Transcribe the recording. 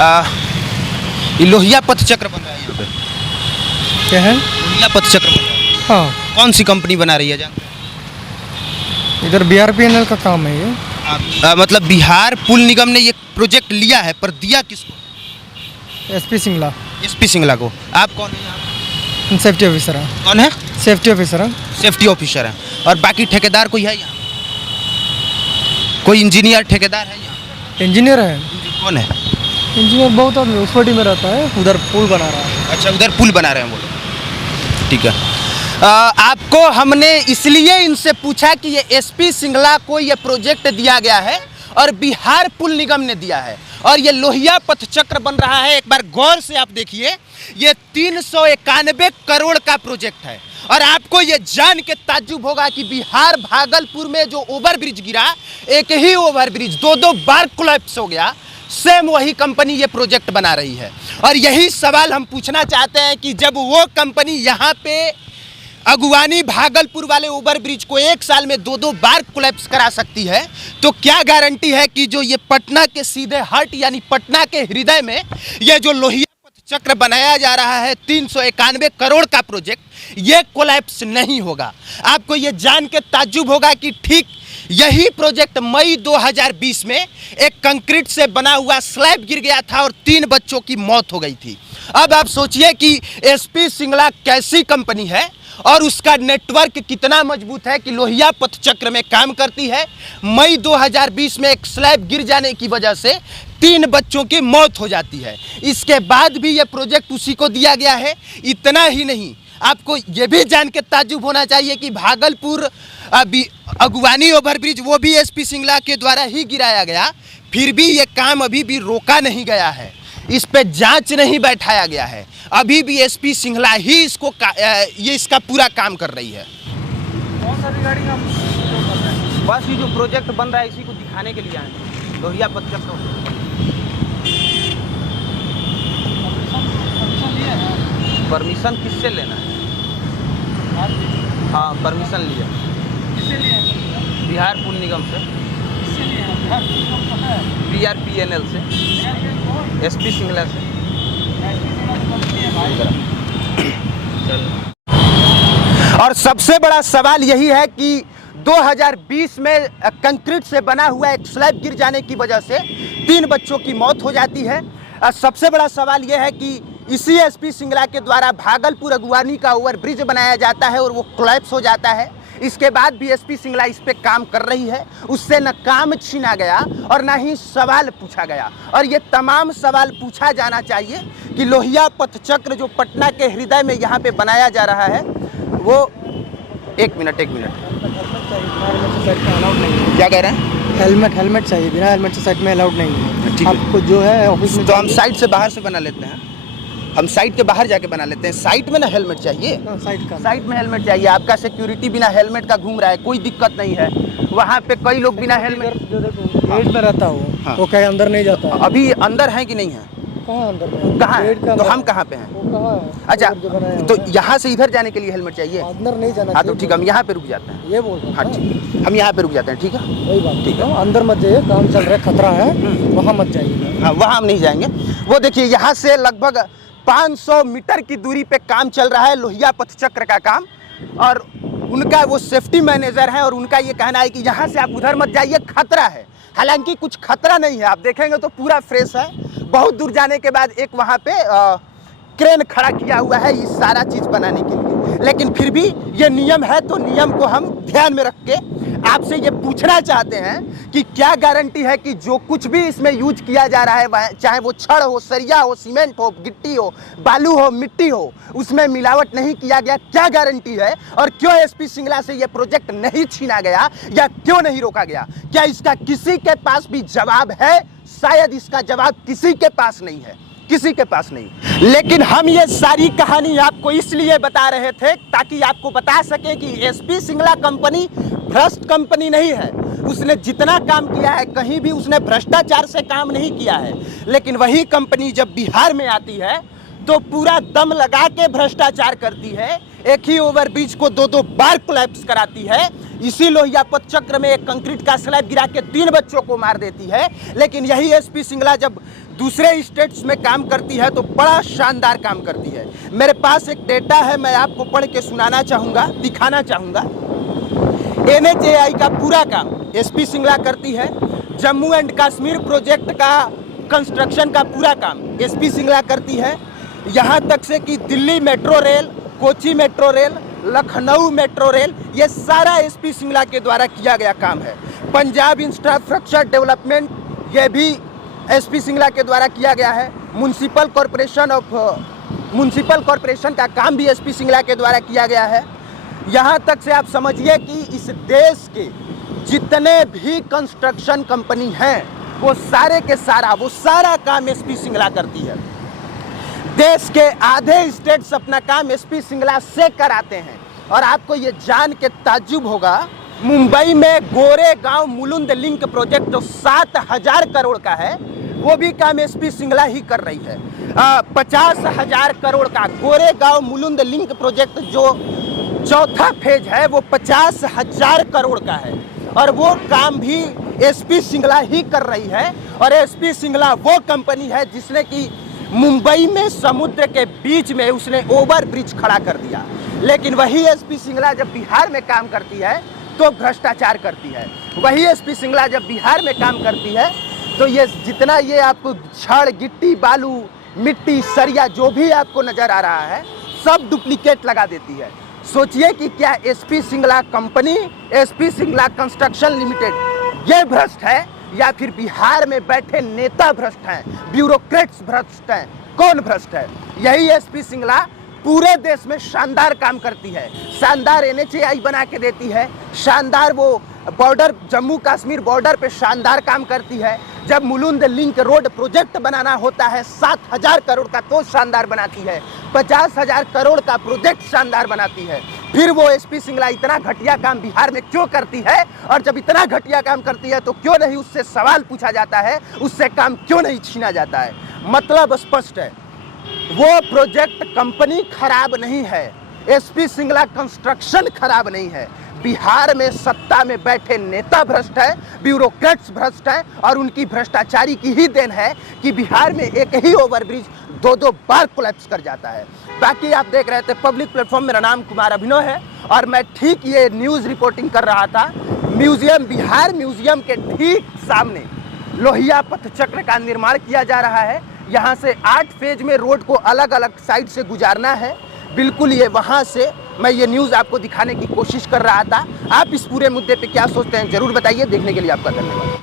ये लोहिया पथ चक्र बन रहा है यहाँ पे। क्या है? लोहिया पथ चक्र बन रहा है। हाँ, कौन सी कंपनी बना रही है जानते हैं? इधर BRPNL का काम है ये। मतलब बिहार पुल निगम ने ये प्रोजेक्ट लिया है, पर दिया किसको? SP सिंगला, एसपी सिंगला को। आप कौन है यहाँ? सेफ्टी ऑफिसर है। कौन है? सेफ्टी ऑफिसर है। सेफ्टी ऑफिसर है। और बाकी ठेकेदार कोई है यहाँ? कोई इंजीनियर ठेकेदार है यहाँ? इंजीनियर है। कौन है? इंजीनियर बहुत आदमी उस पार्टी में रहता है, उधर पुल बना रहा है। अच्छा, उधर पुल बना रहे हैं वो लोग। ठीक है। आपको हमने इसलिए इनसे पूछा कि ये एसपी सिंगला को ये प्रोजेक्ट दिया गया है और बिहार पुल निगम ने दिया है और ये लोहिया पथ चक्र बन रहा है। एक बार गौर से आप देखिए, ये 391 करोड़ का प्रोजेक्ट है और आपको ये जान के ताज्जुब होगा कि बिहार भागलपुर में जो ओवरब्रिज गिरा, एक ही ओवरब्रिज दो बार कोलैप्स हो गया, सेम वही कंपनी ये प्रोजेक्ट बना रही है। और यही सवाल हम पूछना चाहते हैं कि जब वो कंपनी यहाँ पे अगुवानी भागलपुर वाले ओवरब्रिज को एक साल में दो बार कोलैप्स करा सकती है, तो क्या गारंटी है कि जो ये पटना के सीधे हार्ट यानी पटना के हृदय में ये जो लोहिया पथ चक्र बनाया जा रहा है 391 करोड़ का प्रोजेक्ट, ये कोलैप्स नहीं होगा। आपको ये जान के ताज्जुब होगा कि ठीक यही प्रोजेक्ट मई 2020 में एक कंक्रीट से बना हुआ स्लैब गिर गया था और 3 बच्चों की मौत हो गई थी। अब आप सोचिए कि एसपी सिंगला कैसी कंपनी है और उसका नेटवर्क कितना मजबूत है कि लोहिया पथ चक्र में काम करती है। मई 2020 में एक स्लैब गिर जाने की वजह से 3 बच्चों की मौत हो जाती है। इसके बाद भी यह प्रोजेक्ट उसी को दिया गया है। इतना ही नहीं, आपको ये भी जान के ताज्जुब होना चाहिए कि भागलपुर अगुवानी ओवरब्रिज वो भी एसपी सिंगला के द्वारा ही गिराया गया, फिर भी ये काम अभी भी रोका नहीं गया है, इस पे जांच नहीं बैठाया गया है। अभी भी एसपी सिंगला ही इसको ये इसका पूरा काम कर रही है। कौन सा रिगार्डिंग हम बस ये जो प्रोजेक्ट बन रहा है इसी को दिखाने के लिए आए हैं, लोहिया पथ चक्र। परमिशन किससे लेना है? हाँ, परमिशन लिया। किससे लिया? बिहार पुल निगम से। किससे लिया? BRPNL से, एसपी सिंगला से। और सबसे बड़ा सवाल यही है कि 2020 में कंक्रीट से बना हुआ एक स्लैब गिर जाने की वजह से 3 बच्चों की मौत हो जाती है। सबसे बड़ा सवाल यह है कि इसी एसपी सिंगला के द्वारा भागलपुर अगुवानी का ओवरब्रिज बनाया जाता है और वो कोलैप्स हो जाता है। इसके बाद भी एसपी सिंगला इस पे काम कर रही है, उससे न काम छीना गया और ना ही सवाल पूछा गया। और ये तमाम सवाल पूछा जाना चाहिए कि लोहिया पथ चक्र जो पटना के हृदय में यहाँ पे बनाया जा रहा है वो एक मिनट क्या कह रहे हैं? हेलमेट चाहिए, बिना हेलमेट से साइड में अलाउड नहीं है। ठीक है। आपको जो है ऑफिस में तो हम साइड से बाहर से बना लेते हैं, हम साइड के बाहर जाके बना लेते हैं। साइड में ना हेलमेट चाहिए, साइड में हेलमेट चाहिए। आपका सिक्योरिटी बिना हेलमेट का घूम रहा है, कोई दिक्कत नहीं है। वहाँ पे कई लोग बिना हेलमेट जो देखो गेट में रहता हो। हाँ। वो कहीं अंदर नहीं जाता है। अभी अंदर है कि नहीं है? कहाँ अंदर में? कहाँ है? गेट का तो अंदर हम है। कहाँ पे हैं? वो कहाँ है? अच्छा, जो बनाया है तो उसमें। यहाँ से इधर जाने के लिए हेलमेट चाहिए? अंदर नहीं जाना हाँ, तो चाहिए। ठीक है, हम यहाँ पे रुक जाते हैं। ये बोल रहा हूँ। हाँ ठीक, हम यहाँ पे रुक जाते हैं। ठीक है, वही बात ठीक है। अंदर मत जाइए, काम चल रहा है, खतरा है, वहाँ मत जाइए। हाँ, वहाँ हम नहीं जाएंगे। वो देखिए, यहाँ से लगभग 500 मीटर की दूरी पे काम चल रहा है लोहिया पथ चक्र का काम, और उनका वो सेफ्टी मैनेजर है और उनका ये कहना है कि यहाँ से आप उधर मत जाइए, खतरा है। हालांकि कुछ खतरा नहीं है, आप देखेंगे तो पूरा फ्रेश है। बहुत दूर जाने के बाद एक वहाँ पे क्रेन खड़ा किया हुआ है इस सारा चीज़ बनाने के लिए, लेकिन फिर भी ये नियम है तो नियम को हम ध्यान में रख के आपसे ये पूछना चाहते हैं कि क्या गारंटी है कि जो कुछ भी इसमें यूज किया जा रहा है, चाहे वो छड़ हो, सरिया हो, सीमेंट हो, गिट्टी हो, बालू हो, मिट्टी हो, उसमें मिलावट नहीं किया गया? क्या गारंटी है? और क्यों एसपी सिंगला से ये प्रोजेक्ट नहीं छीना गया या क्यों नहीं रोका गया? क्या इसका किसी के पास भी जवाब है? शायद इसका जवाब किसी के पास नहीं है, किसी के पास नहीं। लेकिन हम ये सारी कहानी आपको इसलिए बता रहे थे ताकि आपको बता सके कि एसपी सिंगला कंपनी भ्रष्ट कंपनी नहीं है। उसने जितना काम किया है, कहीं भी उसने भ्रष्टाचार से काम नहीं किया है। लेकिन वही कंपनी जब बिहार में आती है तो पूरा दम लगा के भ्रष्टाचार करती है। एक ही ओवरब्रिज को 2 बार कोलैप्स कराती है। इसी लोहिया पथ चक्र में एक कंक्रीट का स्लैब गिरा के 3 बच्चों को मार देती है। लेकिन यही एसपी सिंगला जब दूसरे स्टेट्स में काम करती है तो बड़ा शानदार काम करती है। मेरे पास एक डेटा है, मैं आपको पढ़ के सुनाना चाहूँगा, दिखाना चाहूँगा। NHAI का पूरा काम SP सिंगला करती है। जम्मू एंड कश्मीर प्रोजेक्ट का कंस्ट्रक्शन का पूरा काम SP सिंगला करती है। यहाँ तक से कि Delhi metro rail, Kochi metro rail, Lucknow metro rail, ये सारा SP सिंगला के द्वारा किया गया काम है। पंजाब इंफ्रास्ट्रक्चर डेवलपमेंट, ये भी SP सिंगला के द्वारा किया गया है। म्युनिसिपल कॉरपोरेशन का काम भी SP सिंगला के द्वारा किया गया है। यहाँ तक से आप समझिए कि इस देश के जितने भी कंस्ट्रक्शन कंपनी हैं वो सारे के सारा काम SP सिंगला करती है। देश के आधे स्टेट्स अपना काम SP सिंगला से कराते हैं। और आपको ये जान के ताज्जुब होगा, मुंबई में गोरेगांव मुलुंद लिंक प्रोजेक्ट जो 7,000 करोड़ का है, वो भी काम SP सिंगला ही कर रही है। 50,000 करोड़ का गोरेगांव मुलुंद लिंक प्रोजेक्ट जो चौथा फेज है वो 50,000 करोड़ का है और वो काम भी SP सिंगला ही कर रही है। और SP सिंगला वो कंपनी है जिसने कि मुंबई में समुद्र के बीच में उसने ओवर ब्रिज खड़ा कर दिया। लेकिन वही SP सिंगला जब बिहार में काम करती है तो भ्रष्टाचार करती है। वही SP सिंगला जब बिहार में काम करती है तो ये जितना ये आपको छड़, गिट्टी, बालू, मिट्टी, सरिया जो भी आपको नजर आ रहा है सब डुप्लीकेट लगा देती है। सोचिए कि क्या SP Singla company, SP Singla construction limited ये भ्रष्ट है या फिर बिहार में बैठे नेता भ्रष्ट हैं, ब्यूरोक्रेट्स भ्रष्ट हैं? कौन भ्रष्ट है? यही SP सिंगला पूरे देश में शानदार काम करती है, शानदार NHAI बना के देती है, शानदार वो बॉर्डर, जम्मू कश्मीर बॉर्डर पे शानदार काम करती है। जब मुलुंद लिंक रोड प्रोजेक्ट बनाना होता है 7,000 करोड़ का तो शानदार बनाती है, 50,000 करोड़ का प्रोजेक्ट शानदार बनाती है। फिर वो SP सिंगला इतना घटिया काम बिहार में क्यों करती है? और जब इतना घटिया काम करती है तो क्यों नहीं उससे सवाल पूछा जाता है, उससे काम क्यों नहीं छीना जाता है? मतलब स्पष्ट है, वो प्रोजेक्ट कंपनी खराब नहीं है, SP सिंगला कंस्ट्रक्शन खराब नहीं है। बिहार में सत्ता में बैठे नेता भ्रष्ट है, ब्यूरोक्रेट्स भ्रष्ट है और उनकी भ्रष्टाचारी की ही देन है कि बिहार में एक ही ओवरब्रिज 2-2 बार कोलैप्स कर जाता है। बाकी आप देख रहे थे पब्लिक प्लेटफॉर्म, मेरा नाम कुमार अभिनव है और मैं ठीक ये न्यूज़ रिपोर्टिंग कर रहा था। म्यूजियम, बिहार म्यूजियम के ठीक सामने लोहिया पथ चक्र का निर्माण किया जा रहा है। यहाँ से 8 फेज में रोड को अलग अलग साइड से गुजारना है। बिल्कुल ये वहाँ से मैं ये न्यूज़ आपको दिखाने की कोशिश कर रहा था। आप इस पूरे मुद्दे पे क्या सोचते हैं जरूर बताइए। देखने के लिए आपका धन्यवाद।